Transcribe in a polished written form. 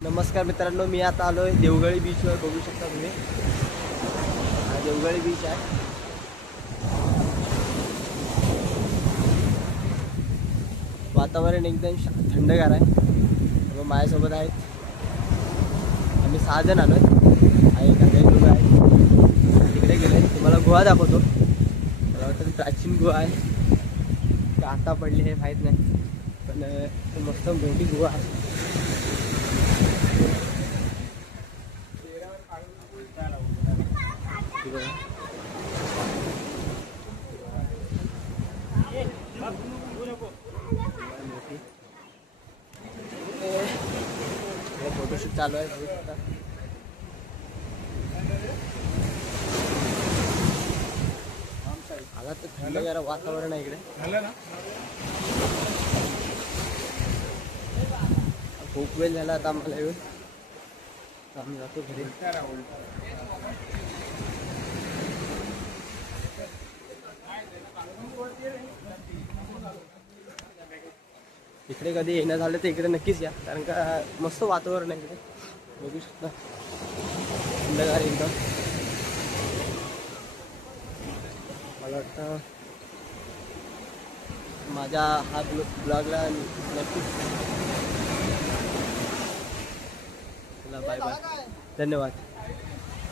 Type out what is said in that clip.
नमस्कार मित्रांनो, मी आता आलो आहे देवगळी बीचवर. बघू शकता तुम्ही, हा देवगळी बीच आहे. वातावरण एकदम थंडगार आहे. मग माझ्यासोबत आहेत, आम्ही 6 जण आलो आहे. काही लोक आहेत तिकडे गेले. तुम्हाला गुहा दाखवतो. मला वाटतं प्राचीन गुहा आहे का आता पडली हे माहीत नाही, पण मस्त मोठी गुहा आहे. फोटोशूट चालू आहे, बघू शकता. आला तर थंड जरा वातावरण आहे इकडे. खूप वेळ झाला आता आम्हाला येऊन. आम्ही जातो घरी. इकडे कधी येणं झालं तर इकडे नक्कीच या, कारण का मस्त वातावरण आहे इकडे. बघू शकता, थंडगार एकदम. मला वाटतं माझ्या हा ब्लॉगला नक्कीच. चला, बाय बाय, धन्यवाद.